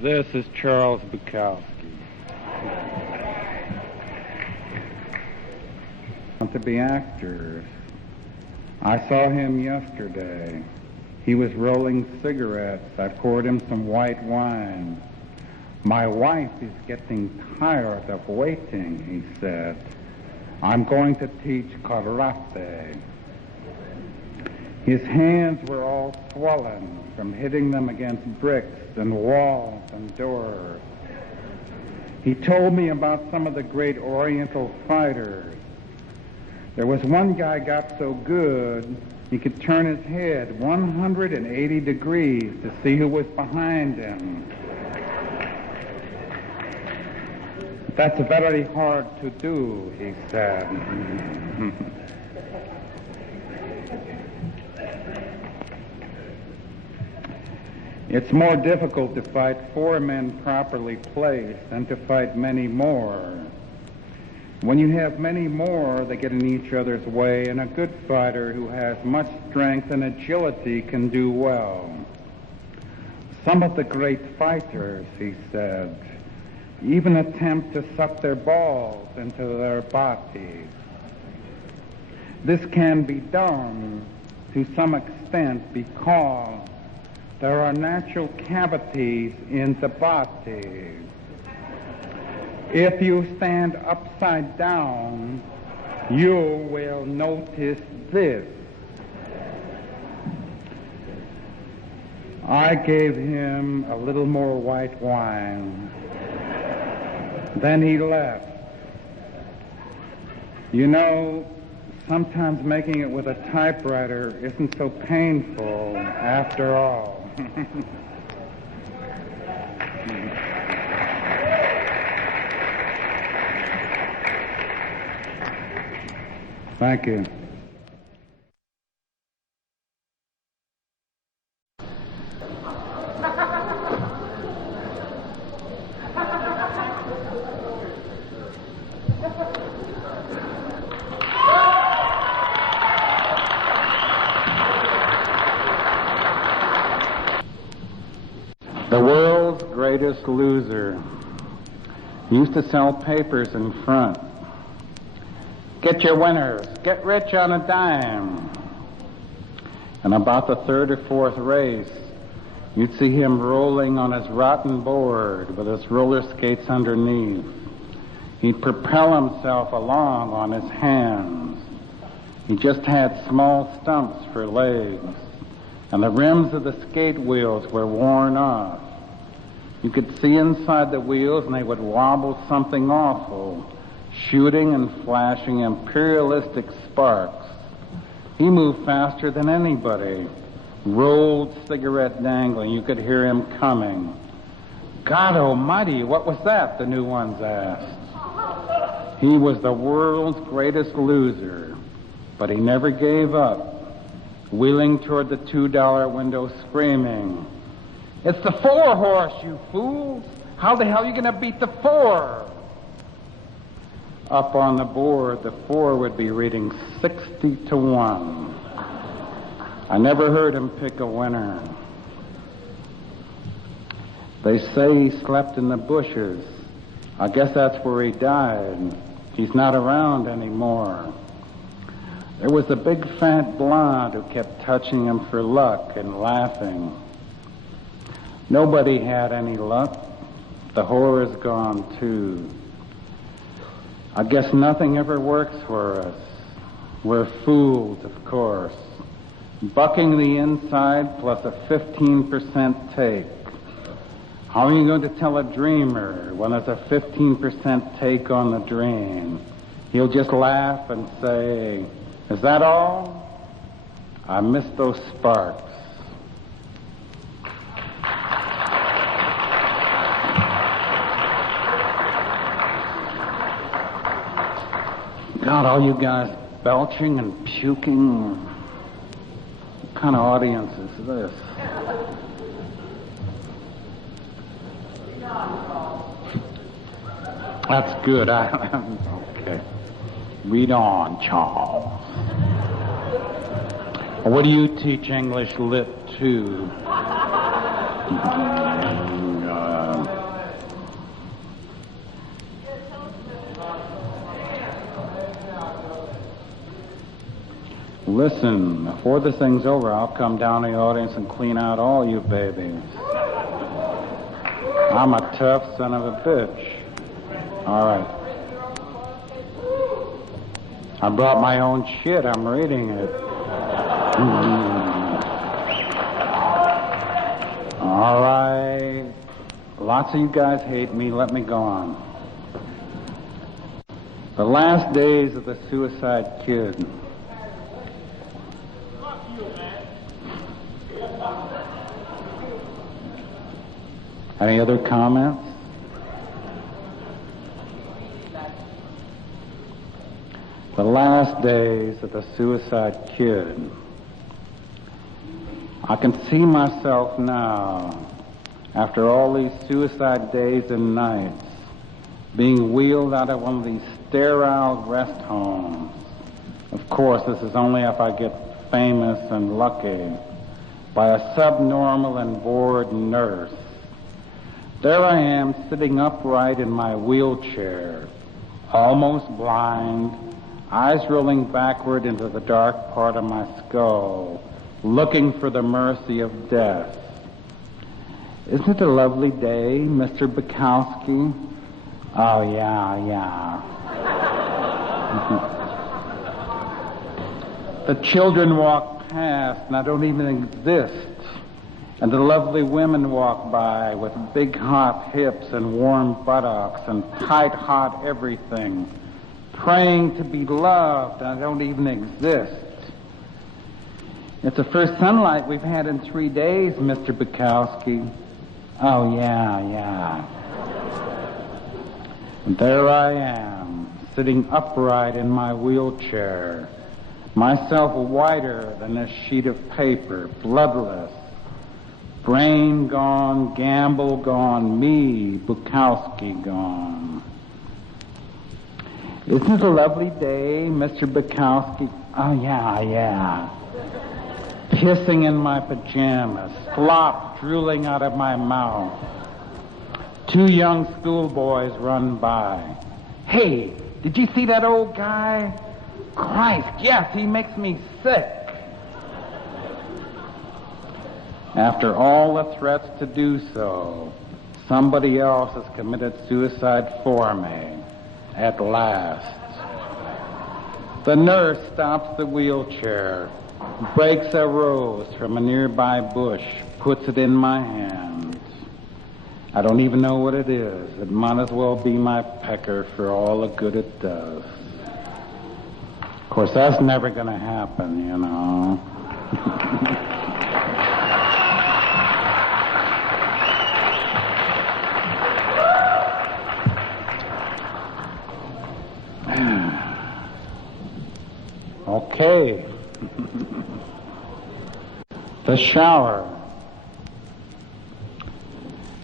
This is Charles Bukowski. Want to be actors. I saw him yesterday. He was rolling cigarettes. I poured him some white wine. My wife is getting tired of waiting, he said. I'm going to teach karate. His hands were all swollen from hitting them against bricks and walls and doors. He told me about some of the great Oriental fighters. There was one guy got so good he could turn his head 180 degrees to see who was behind him. That's very hard to do, he said. It's more difficult to fight 4 men properly placed than to fight many more. When you have many more, they get in each other's way, and a good fighter who has much strength and agility can do well. Some of the great fighters, he said, even attempt to suck their balls into their bodies. This can be done to some extent because there are natural cavities in the body. If you stand upside down, you will notice this. I gave him a little more white wine. Then he left. You know, sometimes making it with a typewriter isn't so painful after all. Thank you. The world's greatest loser used to sell papers in front. Get your winners. Get rich on a dime. And about the 3rd or 4th race, you'd see him rolling on his rotten board with his roller skates underneath. He'd propel himself along on his hands. He just had small stumps for legs, and the rims of the skate wheels were worn off. You could see inside the wheels, and they would wobble something awful, shooting and flashing imperialistic sparks. He moved faster than anybody, rolled cigarette dangling. You could hear him coming. God almighty, what was that? The new ones asked. He was the world's greatest loser, but he never gave up, wheeling toward the $2 window screaming, "It's the 4 horse, you fools! How the hell are you going to beat the 4? Up on the board, the 4 would be reading 60-1. I never heard him pick a winner. They say he slept in the bushes. I guess that's where he died. He's not around anymore. There was a big fat blonde who kept touching him for luck and laughing. Nobody had any luck. The whore is gone too. I guess nothing ever works for us. We're fools, of course. Bucking the inside plus a 15% take. How are you going to tell a dreamer when there's a 15% take on the dream? He'll just laugh and say, "Is that all? I missed those sparks." God, all you guys belching and puking. What kind of audience is this? That's good. Okay. Read on, Charles. What do you teach English Lit to? Listen, before this thing's over, I'll come down to the audience and clean out all you babies. I'm a tough son of a bitch. All right. I brought my own shit. I'm reading it. All right. Lots of you guys hate me. Let me go on. The last days of the suicide kid. Any other comments? The last days of the suicide kid. I can see myself now, after all these suicide days and nights, being wheeled out of one of these sterile rest homes. Of course, this is only if I get famous and lucky, by a subnormal and bored nurse. There I am, sitting upright in my wheelchair, almost blind, eyes rolling backward into the dark part of my skull, looking for the mercy of death. Isn't it a lovely day, Mr. Bukowski? Oh, yeah. The children walk past, and I don't even exist. And the lovely women walk by with big hot hips and warm buttocks and tight hot everything, praying to be loved, and I don't even exist. It's the first sunlight we've had in 3 days, Mr. Bukowski. Oh, yeah. And there I am, sitting upright in my wheelchair, myself whiter than a sheet of paper, bloodless. Brain gone, gamble gone, me, Bukowski, gone. Isn't it a lovely day, Mr. Bukowski? Oh, yeah. Pissing in my pajamas, slop drooling out of my mouth. 2 young schoolboys run by. Hey, did you see that old guy? Christ, yes, he makes me sick. After all the threats to do so, somebody else has committed suicide for me, at last. The nurse stops the wheelchair, breaks a rose from a nearby bush, puts it in my hand. I don't even know what it is. It might as well be my pecker for all the good it does. Of course, that's never going to happen, you know. Okay. The shower.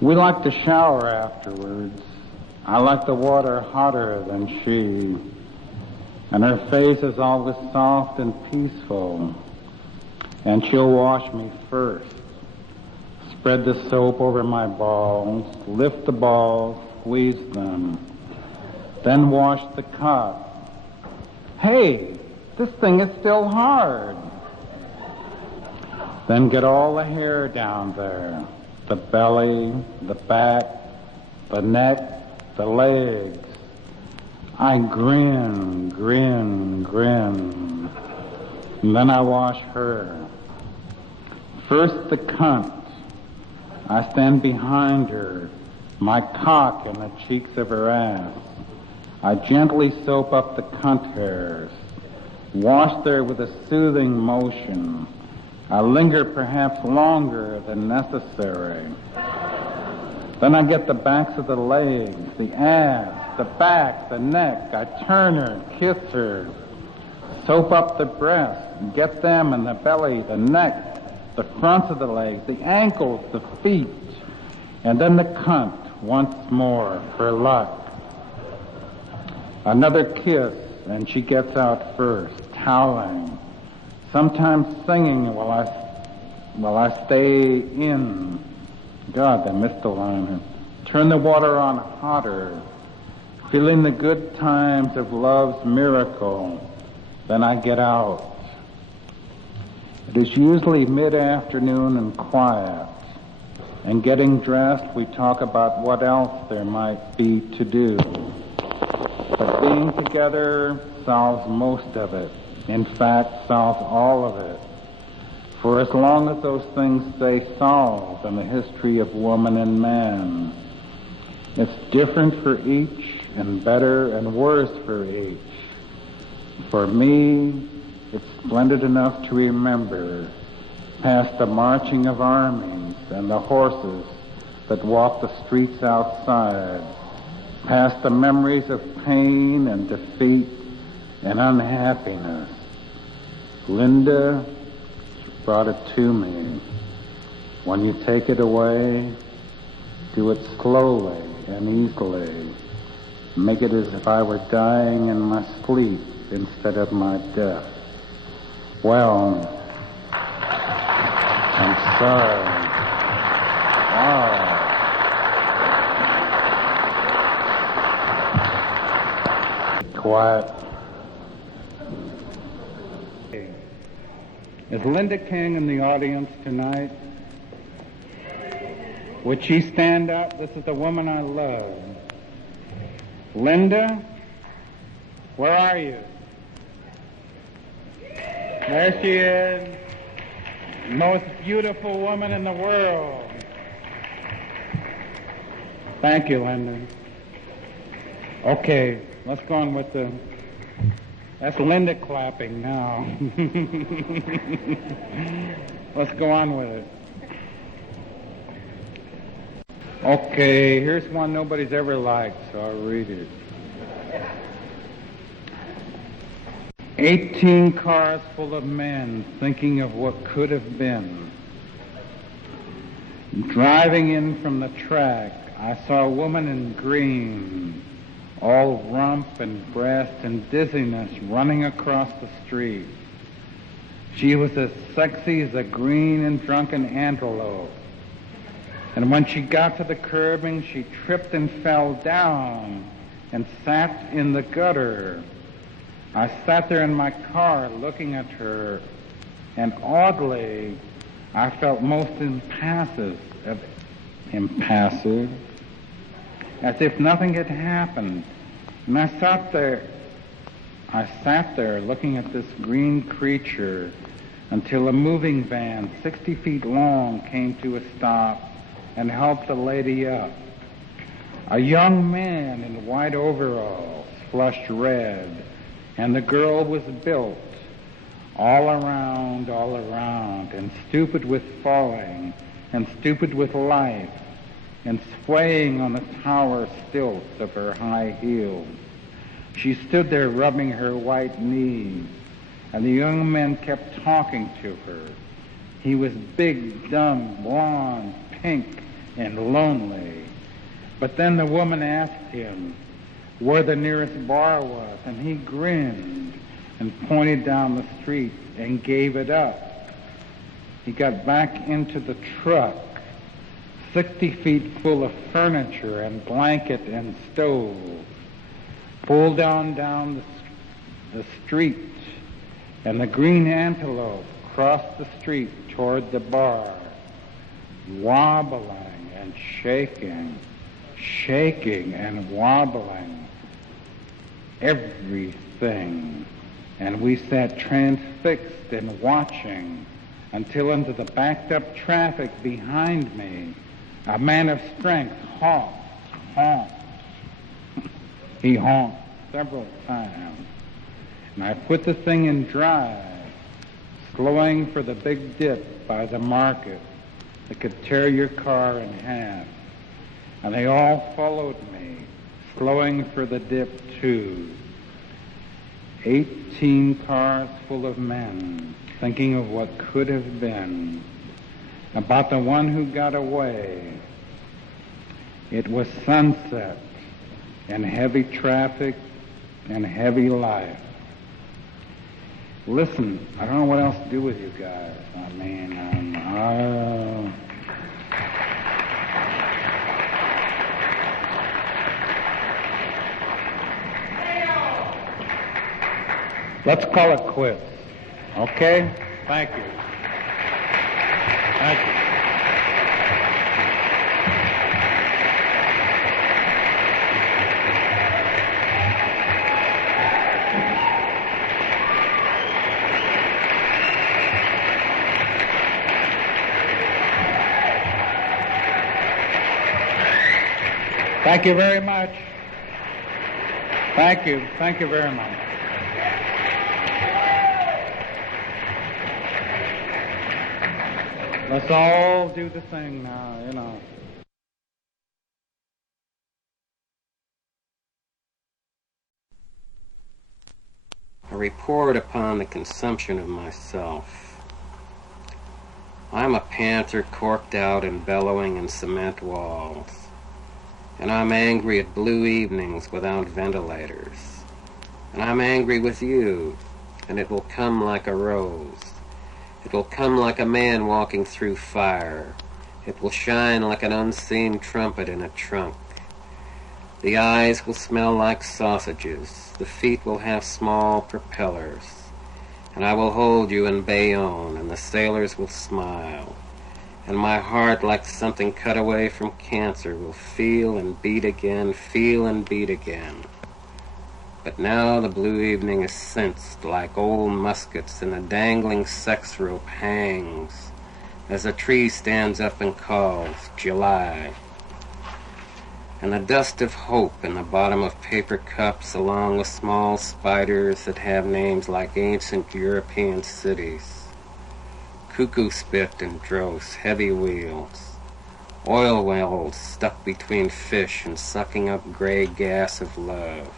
We like to shower afterwards. I like the water hotter than she. And her face is always soft and peaceful. And she'll wash me first. Spread the soap over my balls, lift the balls, squeeze them. Then wash the cup. Hey, this thing is still hard. Then get all the hair down there. The belly, the back, the neck, the legs. I grin. And then I wash her. First the cunt. I stand behind her, my cock in the cheeks of her ass. I gently soap up the cunt hairs, wash there with a soothing motion. I linger perhaps longer than necessary. Then I get the backs of the legs, the ass, the back, the neck. I turn her, kiss her, soap up the breasts, get them and the belly, the neck, the fronts of the legs, the ankles, the feet, and then the cunt once more for luck. Another kiss, and she gets out first, howling, sometimes singing while I stay in. God, I missed the line. Turn the water on hotter, feeling the good times of love's miracle. Then I get out. It is usually mid-afternoon and quiet. And getting dressed, we talk about what else there might be to do. But being together solves most of it. In fact, solves all of it. For as long as those things stay solved in the history of woman and man, it's different for each and better and worse for each. For me, it's splendid enough to remember past the marching of armies and the horses that walk the streets outside, past the memories of pain and defeat and unhappiness. Linda brought it to me. When you take it away, do it slowly and easily. Make it as if I were dying in my sleep instead of my death. Well, I'm sorry. Wow. Quiet. Is Linda King in the audience tonight? Would she stand up? This is the woman I love. Linda, where are you? There she is. Most beautiful woman in the world. Thank you, Linda. Okay, let's go on with that's Linda clapping now. Let's go on with it. Okay, here's one nobody's ever liked, so I'll read it. 18 cars full of men thinking of what could have been. Driving in from the track, I saw a woman in green, all rump and breast and dizziness, running across the street. She was as sexy as a green and drunken antelope. And when she got to the curbing, she tripped and fell down and sat in the gutter. I sat there in my car looking at her, and oddly, I felt most impassive, as if nothing had happened. And I sat there looking at this green creature until a moving van 60 feet long came to a stop and helped the lady up. A young man in white overalls, flushed red, and the girl was built all around, and stupid with falling, and stupid with life, and swaying on the tower stilts of her high heels. She stood there rubbing her white knees, and the young man kept talking to her. He was big, dumb, blonde, pink, and lonely. But then the woman asked him where the nearest bar was, and he grinned and pointed down the street and gave it up. He got back into the truck, 60 feet full of furniture and blanket and stove, pulled down the street, and the green antelope crossed the street toward the bar, wobbling and shaking and wobbling, everything. And we sat transfixed and watching until into the backed up traffic behind me, a man of strength honked. He honked several times. And I put the thing in drive, slowing for the big dip by the market that could tear your car in half. And they all followed me, slowing for the dip too. 18 cars full of men thinking of what could have been, about the one who got away. It was sunset and heavy traffic and heavy life. Listen, I don't know what else to do with you guys. I mean, let's call it quits. Okay? Thank you. Thank you. Thank you very much. Thank you. Thank you very much. Let's all do the thing now, you know. A report upon the consumption of myself. I'm a panther corked out and bellowing in cement walls. And I'm angry at blue evenings without ventilators. And I'm angry with you, and it will come like a rose. It will come like a man walking through fire. It will shine like an unseen trumpet in a trunk. The eyes will smell like sausages. The feet will have small propellers. And I will hold you in Bayonne, and the sailors will smile. And my heart, like something cut away from cancer, will feel and beat again, feel and beat again. But now the blue evening is cinched like old muskets, and the dangling sex rope hangs as a tree stands up and calls, July. And the dust of hope in the bottom of paper cups, along with small spiders that have names like ancient European cities. Cuckoo spit and dross, heavy wheels, oil wells stuck between fish and sucking up gray gas of love,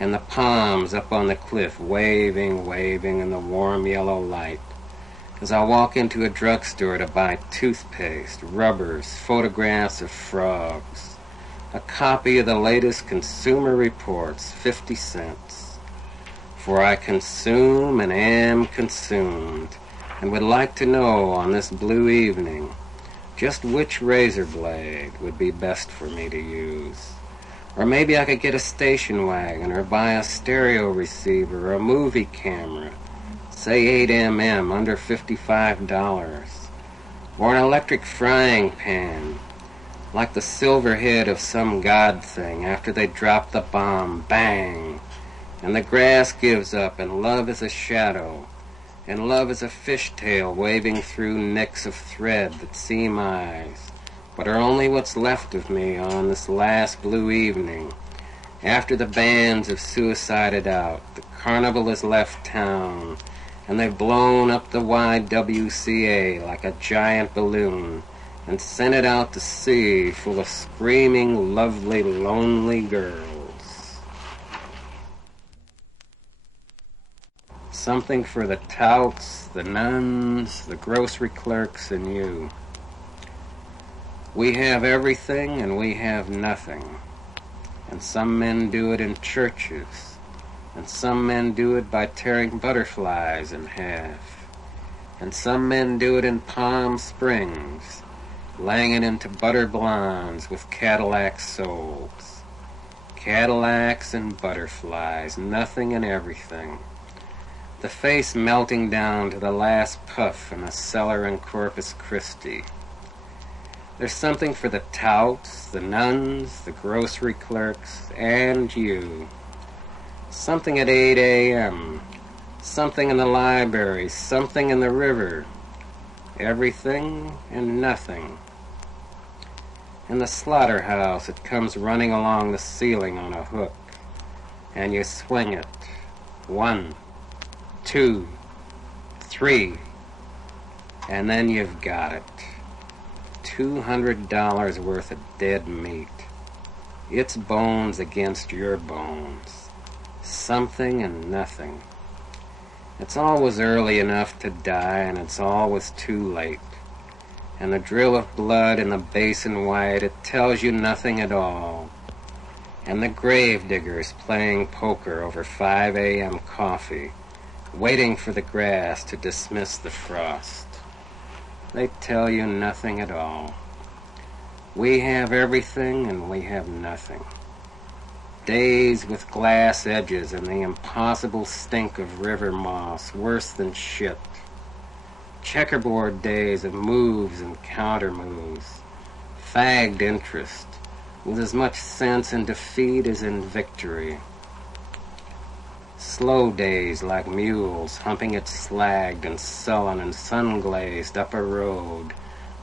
and the palms up on the cliff waving, waving in the warm yellow light, as I walk into a drugstore to buy toothpaste, rubbers, photographs of frogs, a copy of the latest Consumer Reports, 50 cents, for I consume and am consumed, and would like to know on this blue evening just which razor blade would be best for me to use. Or maybe I could get a station wagon or buy a stereo receiver or a movie camera, say 8mm, under $55. Or an electric frying pan, like the silver head of some god thing after they drop the bomb, bang, and the grass gives up and love is a shadow. And love is a fishtail waving through necks of thread that seem eyes, but are only what's left of me on this last blue evening. After the bands have suicided out, the carnival has left town, and they've blown up the YWCA like a giant balloon, and sent it out to sea full of screaming, lovely, lonely girls. Something for the touts, the nuns, the grocery clerks, and you. We have everything and we have nothing. And some men do it in churches, and some men do it by tearing butterflies in half, and some men do it in Palm Springs, laying it into butter blondes with Cadillac souls. Cadillacs and butterflies, nothing and everything. The face melting down to the last puff in a cellar in Corpus Christi. There's something for the touts, the nuns, the grocery clerks, and you. Something at 8 a.m., something in the library, something in the river. Everything and nothing. In the slaughterhouse, it comes running along the ceiling on a hook, and you swing it. 1, 2, 3, and then you've got it. $200 worth of dead meat. Its bones against your bones. Something and nothing. It's always early enough to die, and it's always too late. And the drill of blood in the basin white, it tells you nothing at all. And the grave diggers playing poker over 5 a.m. coffee, waiting for the grass to dismiss the frost. They tell you nothing at all. We have everything and we have nothing. Days with glass edges and the impossible stink of river moss, worse than shit. Checkerboard days of moves and counter-moves. Fagged interest, with as much sense in defeat as in victory. Slow days like mules humping it slagged and sullen and sun-glazed up a road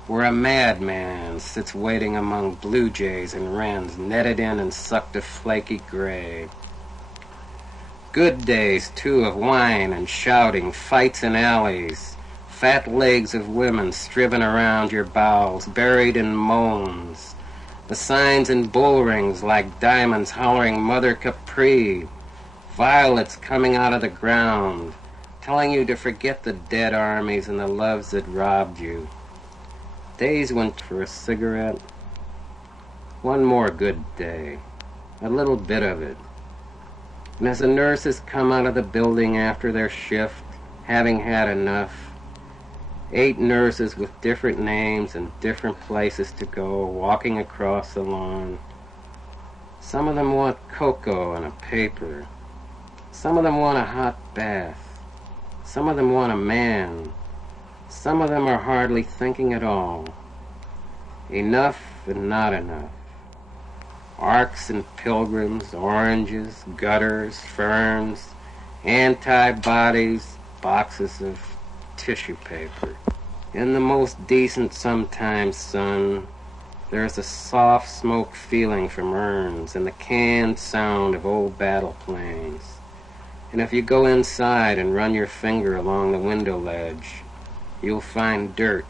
where a madman sits waiting among blue jays and wrens netted in and sucked a flaky gray. Good days, too, of wine and shouting, fights in alleys, fat legs of women striven around your bowels, buried in moans, the signs in bull rings like diamonds hollering Mother Capri, violets coming out of the ground, telling you to forget the dead armies and the loves that robbed you. Days went for a cigarette. One more good day, a little bit of it. And as the nurses come out of the building after their shift, having had enough, 8 nurses with different names and different places to go, walking across the lawn. Some of them want cocoa and a paper. Some of them want a hot bath. Some of them want a man. Some of them are hardly thinking at all. Enough and not enough. Arcs and pilgrims, oranges, gutters, ferns, antibodies, boxes of tissue paper. In the most decent sometimes sun, there is a soft smoke feeling from urns and the canned sound of old battle planes. And if you go inside and run your finger along the window ledge, you'll find dirt,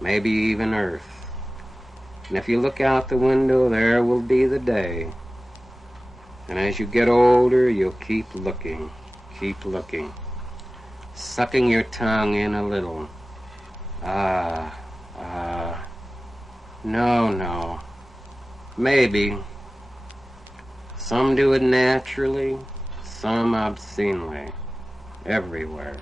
maybe even earth. And if you look out the window, there will be the day. And as you get older, you'll keep looking, sucking your tongue in a little. No, maybe. Some do it naturally, some obscenely, everywhere.